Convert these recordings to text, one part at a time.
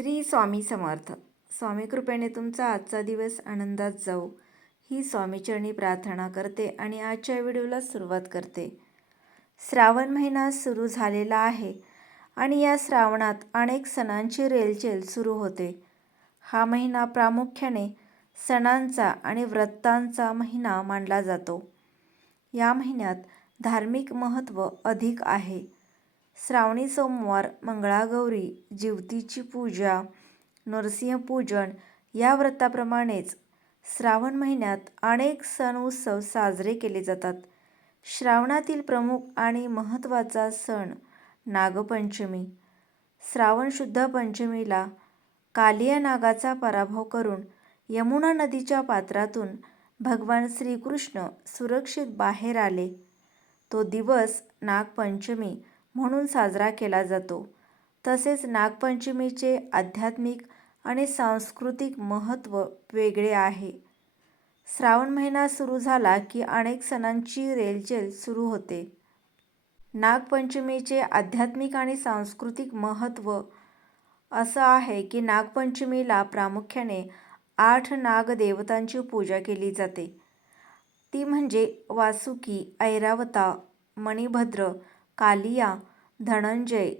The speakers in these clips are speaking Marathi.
श्री स्वामी समर्थ. स्वामी कृपेने तुमचा आजचा दिवस आनंदात जाऊ ही स्वामीचरणी प्रार्थना करते आणि आजच्या व्हिडिओला सुरुवात करते. श्रावण महिना सुरू झालेला आहे आणि या श्रावणात अनेक सणांची रेलचेल सुरू होते. हा महिना प्रामुख्याने सणांचा आणि व्रतांचा महिना मानला जातो. या महिन्यात धार्मिक महत्त्व अधिक आहे. श्रावणी सोमवार मंगळागौरी जिवतीची पूजा नरसिंहपूजन या व्रताप्रमाणेच श्रावण महिन्यात अनेक सण उत्सव साजरे केले जातात. श्रावणातील प्रमुख आणि महत्त्वाचा सण नागपंचमी. श्रावण शुद्ध पंचमीला कालिया नागाचा पराभव करून यमुना नदीच्या पात्रातून भगवान श्रीकृष्ण सुरक्षित बाहेर आले. तो दिवस नागपंचमी म्हणून साजरा केला जातो. तसेच नागपंचमीचे आध्यात्मिक आणि सांस्कृतिक महत्त्व वेगळे आहे. श्रावण महिना सुरू झाला की अनेक सणांची रेलचेल सुरू होते. नागपंचमीचे आध्यात्मिक आणि सांस्कृतिक महत्त्व असं आहे की नागपंचमीला प्रामुख्याने आठ नागदेवतांची पूजा केली जाते. ती म्हणजे वासुकी ऐरावता मणिभद्र कालिया धनंजय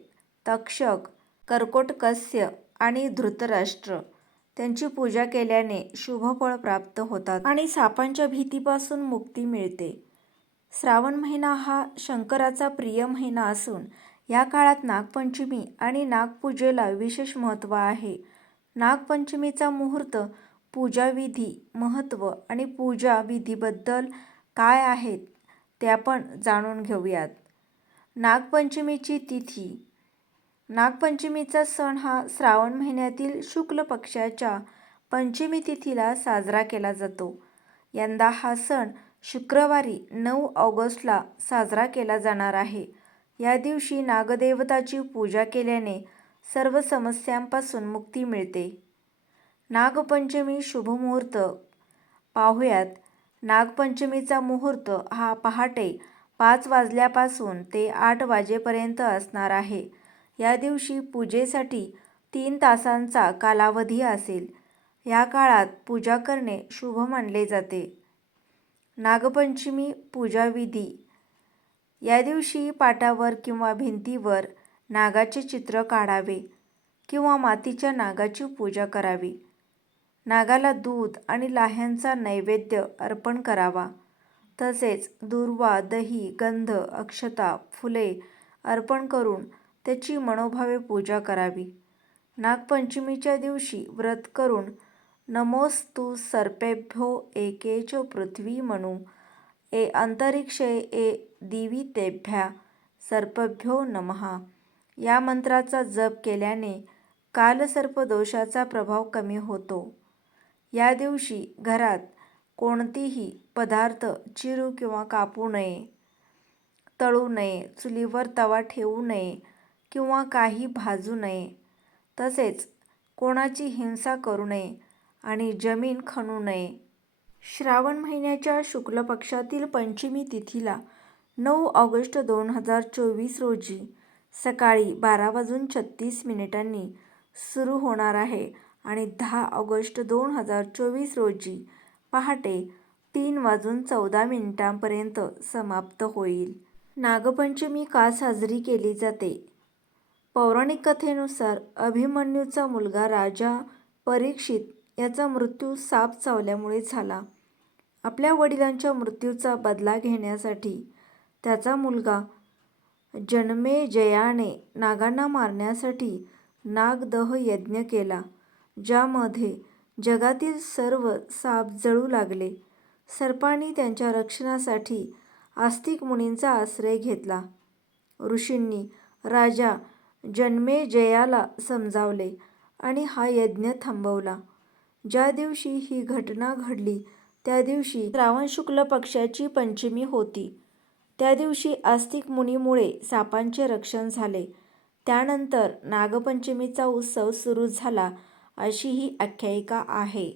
तक्षक कर्कोटकस्य आणि धृतराष्ट्र त्यांची पूजा केल्याने शुभफळ प्राप्त होतात आणि सापांच्या भीतीपासून मुक्ती मिळते. श्रावण महिना हा शंकराचा प्रिय महिना असून या काळात नागपंचमी आणि नागपूजेला विशेष महत्त्व आहे. नागपंचमीचा मुहूर्त पूजाविधी महत्त्व आणि पूजा विधीबद्दल काय आहेत ते आपण जाणून घेऊयात. नागपंचमीची तिथी. नागपंचमीचा सण हा श्रावण महिन्यातील शुक्ल पक्षाच्या पंचमी तिथीला साजरा केला जातो. यंदा हा सण शुक्रवारी नऊ ऑगस्टला साजरा केला जाणार आहे. या दिवशी नागदेवताची पूजा केल्याने सर्व समस्यांपासून मुक्ती मिळते. नागपंचमी शुभमुहूर्त पाहुयात नागपंचमीचा मुहूर्त हा पहाटे पाच वाजल्यापासून ते आठ वाजेपर्यंत असणार आहे. या दिवशी पूजेसाठी तीन तासांचा कालावधी असेल. या काळात पूजा करणे शुभ मानले जाते. नागपंचमी पूजाविधी. या दिवशी पाटावर किंवा भिंतीवर नागाचे चित्र काढावे किंवा मातीच्या नागाची पूजा करावी. नागाला दूध आणि लाह्यांचा नैवेद्य अर्पण करावा. तसेच दुर्वा दही गंध अक्षता फुले अर्पण करून त्याची मनोभावे पूजा करावी. नागपंचमीच्या दिवशी व्रत करून नमोस्तु सर्पेभ्यो एकेच पृथ्वी म्हणू ए अंतरिक्षे ए दिवी तेभ्या सर्पभ्यो नमहा या मंत्राचा जप केल्याने कालसर्पदोषाचा प्रभाव कमी होतो. या दिवशी घरात कोणतीही पदार्थ चिरू किंवा कापू नये तळू नये चुलीवर तवा ठेवू नये किंवा काही भाजू नये. तसेच कोणाची हिंसा करू नये आणि जमीन खणू नये. श्रावण महिन्याच्या शुक्ल पक्षातील पंचमी तिथीला नऊ ऑगस्ट दोन हजार चोवीस रोजी सकाळी बारा वाजून छत्तीस मिनिटांनी सुरू होणार आहे आणि दहा ऑगस्ट दोन हजार चोवीस रोजी पहाटे तीन वाजून चौदा मिनिटांपर्यंत समाप्त होईल. नागपंचमी का साजरी केली जाते? पौराणिक कथेनुसार अभिमन्यूचा मुलगा राजा परीक्षित याचा मृत्यू साप चावल्यामुळे झाला. आपल्या वडिलांच्या मृत्यूचा बदला घेण्यासाठी त्याचा मुलगा जन्मेजयाने नागांना मारण्यासाठी नागदह यज्ञ केला ज्यामध्ये जगातील सर्व साप जळू लागले. सर्पांनी त्यांच्या रक्षणासाठी आस्तिक मुनींचा आश्रय घेतला. ऋषींनी राजा जन्मेजयाला समजावले आणि हा यज्ञ थांबवला. ज्या दिवशी ही घटना घडली त्या दिवशी श्रावण शुक्ल पक्षाची पंचमी होती. त्या दिवशी आस्तिक मुनीमुळे सापांचे रक्षण झाले. त्यानंतर नागपंचमीचा उत्सव सुरू झाला अशी ही आख्यायिका आहे.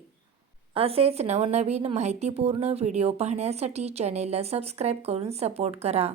असेच नवनवीन माहितीपूर्ण व्हिडिओ पाहण्यासाठी चॅनेलला सबस्क्राईब करून सपोर्ट करा.